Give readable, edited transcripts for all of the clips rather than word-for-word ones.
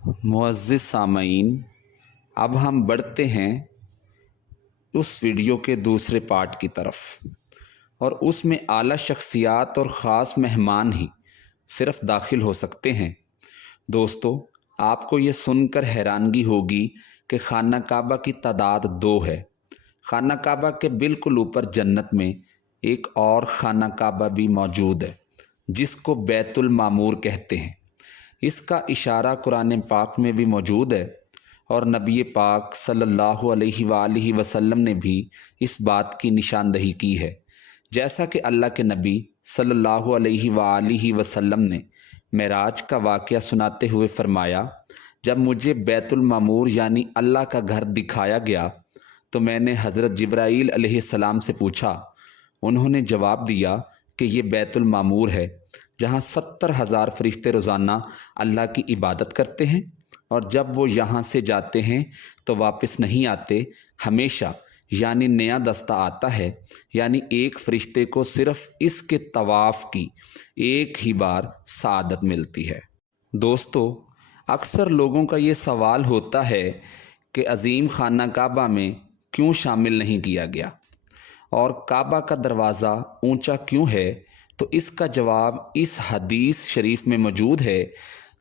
मुअज़्ज़िज़ सामईन, अब हम बढ़ते हैं उस वीडियो के दूसरे पार्ट की तरफ, और उसमें आला शख्सियात और ख़ास मेहमान ही सिर्फ दाखिल हो सकते हैं। दोस्तों, आपको ये सुनकर हैरानगी होगी कि खाना काबा की तादाद 2 है। खाना काबा के बिल्कुल ऊपर जन्नत में एक और खाना काबा भी मौजूद है, जिसको बैतुल मामूर कहते हैं। इसका इशारा कुरान पाक में भी मौजूद है, और नबी पाक सल्लल्लाहु अलैहि वसल्लम ने भी इस बात की निशानदही की है। जैसा कि अल्लाह के नबी सल्लल्लाहु अलैहि वसल्लम ने मेराज का वाक़या सुनाते हुए फरमाया, जब मुझे बैतुल मामूर यानी अल्लाह का घर दिखाया गया तो मैंने हज़रत जिब्राईल अलैहिस्सलाम से पूछा। उन्होंने जवाब दिया कि ये बैतुल मामूर है, जहाँ 70,000 फरिश्ते रोज़ाना अल्लाह की इबादत करते हैं, और जब वो यहाँ से जाते हैं तो वापस नहीं आते हमेशा, यानी नया दस्ता आता है, यानी एक फ़रिश्ते को सिर्फ़ इसके तवाफ़ की एक ही बार सआदत मिलती है। दोस्तों, अक्सर लोगों का ये सवाल होता है कि अज़ीम खाना काबा में क्यों शामिल नहीं किया गया और काबा का दरवाज़ा ऊंचा क्यों है। तो इसका जवाब इस हदीस शरीफ में मौजूद है।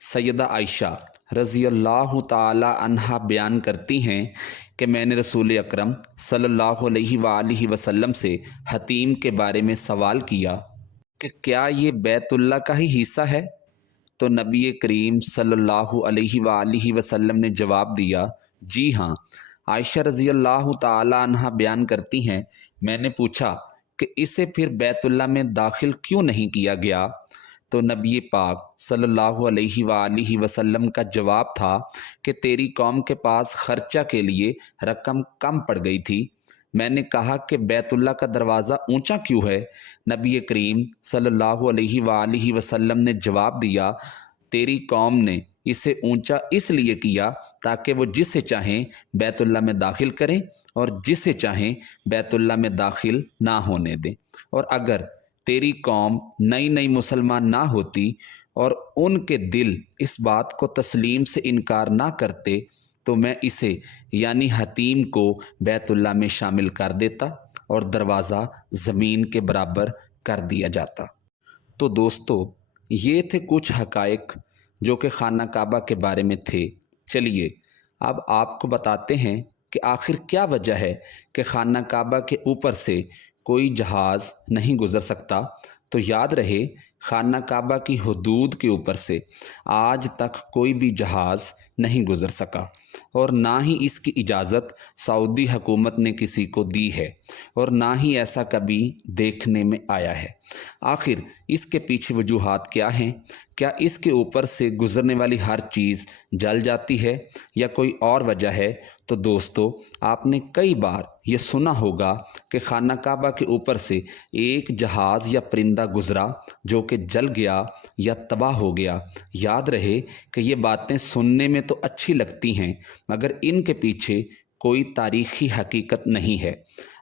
सैयदा आयशा रज़ी अल्लाह ताला अन्हा बयान करती हैं कि मैंने रसूल अकरम सल्लल्लाहु अलैहि वसल्लम से हतीम के बारे में सवाल किया कि क्या ये बैतुल्लाह का ही हिस्सा है। तो नबी करीम सल्लल्लाहु अलैहि वसल्लम ने जवाब दिया, जी हाँ। आयशा रज़ी अल्लाह ताला अन्हा बयान करती हैं, मैंने पूछा कि इसे फिर बैतुल्लाह में दाखिल क्यों नहीं किया गया। तो नबी पाक सल्लल्लाहु अलैहि वसल्लम का जवाब था कि तेरी कौम के पास खर्चा के लिए रकम कम पड़ गई थी। मैंने कहा कि बैतुल्लाह का दरवाज़ा ऊंचा क्यों है। नबी करीम सल्लल्लाहु अलैहि वसल्लम ने जवाब दिया, तेरी कौम ने इसे ऊंचा इसलिए किया ताकि वो जिसे चाहें बैतुल्लाह में दाखिल करें और जिसे चाहें बैतुल्लाह में दाखिल ना होने दें। और अगर तेरी कौम नई नई मुसलमान ना होती और उनके दिल इस बात को तस्लीम से इनकार ना करते तो मैं इसे यानी हतीम को बैतुल्लाह में शामिल कर देता और दरवाज़ा ज़मीन के बराबर कर दिया जाता। तो दोस्तों, ये थे कुछ हकायक जो कि खाना काबा के बारे में थे। चलिए अब आपको बताते हैं कि आखिर क्या वजह है कि खाना काबा के ऊपर से कोई जहाज़ नहीं गुज़र सकता। तो याद रहे, खाना काबा की हदूद के ऊपर से आज तक कोई भी जहाज़ नहीं गुज़र सका, और ना ही इसकी इजाज़त सऊदी हुकूमत ने किसी को दी है, और ना ही ऐसा कभी देखने में आया है। आखिर इसके पीछे वजूहात क्या हैं? क्या इसके ऊपर से गुज़रने वाली हर चीज़ जल जाती है या कोई और वजह है? तो दोस्तों, आपने कई बार ये सुना होगा कि खाना काबा के ऊपर से एक जहाज़ या परिंदा गुज़रा जो कि जल गया या तबाह हो गया। याद रहे कि ये बातें सुनने में तो अच्छी लगती हैं, मगर इनके पीछे कोई तारीख़ी हकीकत नहीं है।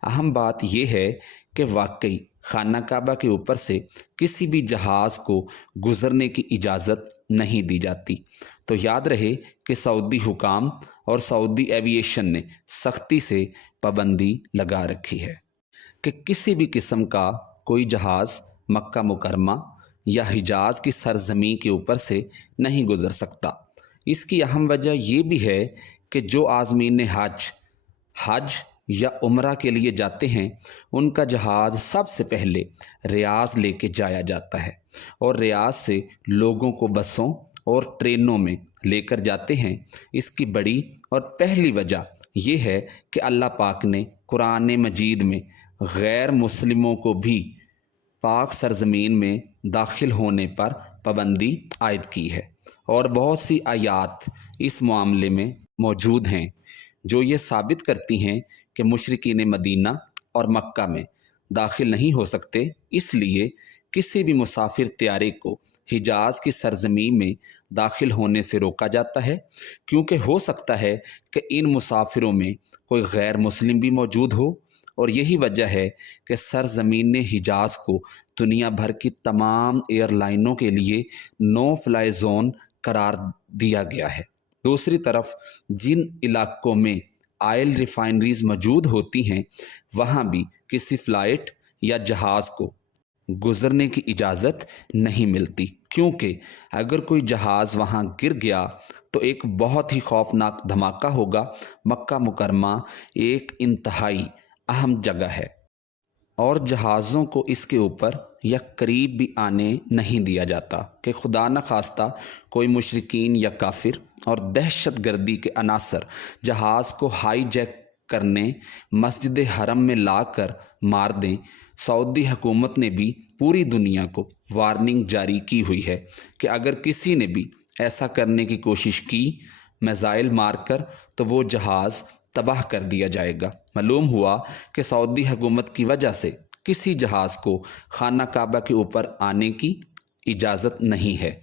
अहम बात यह है कि वाकई खाना काबा के ऊपर से किसी भी जहाज़ को गुज़रने की इजाज़त नहीं दी जाती। तो याद रहे कि सऊदी हुकाम और सऊदी एविएशन ने सख्ती से पाबंदी लगा रखी है कि किसी भी किस्म का कोई जहाज़ मक्का मुकरमा या हिजाज़ की सरजमी के ऊपर से नहीं गुज़र सकता। इसकी अहम वजह यह भी है कि जो आज़मीन हज या उम्रा के लिए जाते हैं, उनका जहाज़ सबसे पहले रियाज़ लेके जाया जाता है, और रियाज़ से लोगों को बसों और ट्रेनों में लेकर जाते हैं। इसकी बड़ी और पहली वजह यह है कि अल्लाह पाक ने कुरान मजीद में गैर मुस्लिमों को भी पाक सरजमीन में दाखिल होने पर पाबंदी आयद की है, और बहुत सी आयात इस मामले में मौजूद हैं जो ये साबित करती हैं कि मुशरिकीन मदीना और मक्का में दाखिल नहीं हो सकते। इसलिए किसी भी मुसाफिर त्यारे को हिजाज़ की सरजमीन में दाखिल होने से रोका जाता है, क्योंकि हो सकता है कि इन मुसाफिरों में कोई गैर मुस्लिम भी मौजूद हो, और यही वजह है कि सरजमीन ने हिजाज़ को दुनिया भर की तमाम एयरलाइनों के लिए नो फ्लाई जोन करार दिया गया है। दूसरी तरफ जिन इलाकों में ऑयल रिफाइनरीज मौजूद होती हैं वहाँ भी किसी फ़्लाइट या जहाज़ को गुज़रने की इजाज़त नहीं मिलती, क्योंकि अगर कोई जहाज़ वहाँ गिर गया तो एक बहुत ही खौफनाक धमाका होगा। मक्का मुकरमा एक इंतहाई अहम जगह है और जहाज़ों को इसके ऊपर या करीब भी आने नहीं दिया जाता कि खुदा न खास्ता कोई मुशरिकीन या काफिर और दहशत गर्दी के अनासर जहाज़ को हाईजैक करने मस्जिद हरम में लाकर मार दें। सऊदी हुकूमत ने भी पूरी दुनिया को वार्निंग जारी की हुई है कि अगर किसी ने भी ऐसा करने की कोशिश की मिसाइल मारकर तो वो जहाज़ तबाह कर दिया जाएगा। मालूम हुआ कि सऊदी हुकूमत की वजह से किसी जहाज़ को खाना काबा के ऊपर आने की इजाज़त नहीं है।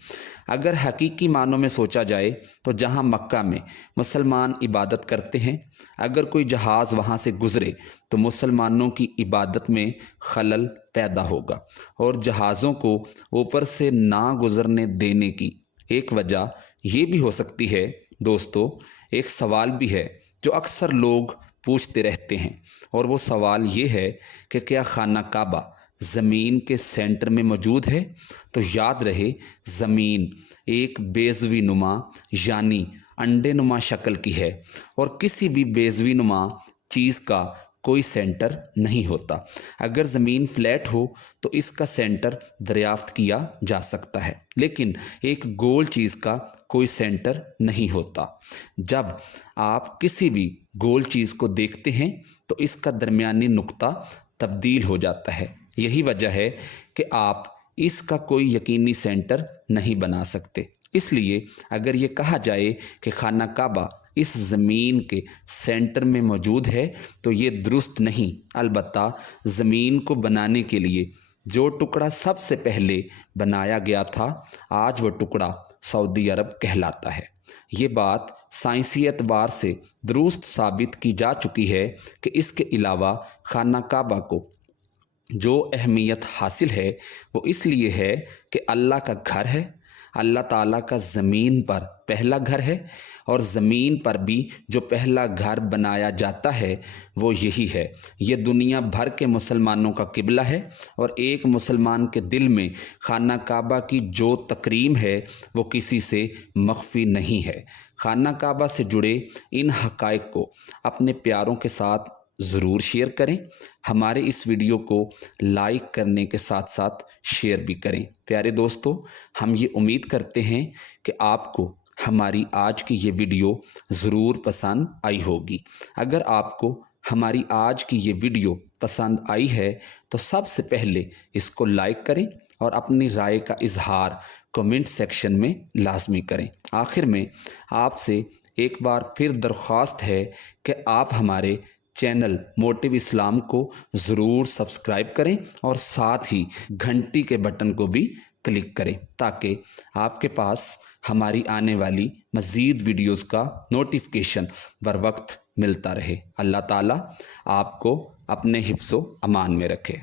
अगर हकीकी मानों में सोचा जाए तो जहां मक्का में मुसलमान इबादत करते हैं, अगर कोई जहाज़ वहां से गुज़रे तो मुसलमानों की इबादत में खलल पैदा होगा और जहाज़ों को ऊपर से ना गुज़रने देने की एक वजह ये भी हो सकती है। दोस्तों, एक सवाल भी है जो अक्सर लोग पूछते रहते हैं और वो सवाल ये है कि क्या खाना काबा ज़मीन के सेंटर में मौजूद है? तो याद रहे, ज़मीन एक बेज़वी नुमा यानी अंडे नुमा शक्ल की है और किसी भी बेज़वी नुमा चीज़ का कोई सेंटर नहीं होता। अगर ज़मीन फ्लैट हो तो इसका सेंटर दरियाफ्त किया जा सकता है, लेकिन एक गोल चीज़ का कोई सेंटर नहीं होता। जब आप किसी भी गोल चीज़ को देखते हैं तो इसका दरमियानी नुक्ता तब्दील हो जाता है। यही वजह है कि आप इसका कोई यकीनी सेंटर नहीं बना सकते। इसलिए अगर ये कहा जाए कि खाना काबा इस ज़मीन के सेंटर में मौजूद है तो ये दुरुस्त नहीं। अलबत्ता ज़मीन को बनाने के लिए जो टुकड़ा सबसे पहले बनाया गया था, आज वो टुकड़ा सऊदी अरब कहलाता है। ये बात साइंसी एतबार से दुरुस्त साबित की जा चुकी है कि इसके अलावा खाना काबा को जो अहमियत हासिल है वो इसलिए है कि अल्लाह का घर है, अल्लाह ताला का ज़मीन पर पहला घर है और ज़मीन पर भी जो पहला घर बनाया जाता है वो यही है। ये दुनिया भर के मुसलमानों का किबला है और एक मुसलमान के दिल में खाना काबा की जो तकरीम है वो किसी से मख्फी नहीं है। खाना काबा से जुड़े इन हक़ाइक़ को अपने प्यारों के साथ ज़रूर शेयर करें। हमारे इस वीडियो को लाइक करने के साथ साथ शेयर भी करें। प्यारे दोस्तों, हम ये उम्मीद करते हैं कि आपको हमारी आज की ये वीडियो ज़रूर पसंद आई होगी। अगर आपको हमारी आज की ये वीडियो पसंद आई है तो सबसे पहले इसको लाइक करें और अपनी राय का इजहार कमेंट सेक्शन में लाजमी करें। आखिर में आपसे एक बार फिर दरख्वास्त है कि आप हमारे चैनल मोटिव इस्लाम को ज़रूर सब्सक्राइब करें और साथ ही घंटी के बटन को भी क्लिक करें ताकि आपके पास हमारी आने वाली मज़ीद वीडियोस का नोटिफिकेशन बर वक्त मिलता रहे। अल्लाह ताला आपको अपने हिफ्ज़ो अमान में रखे।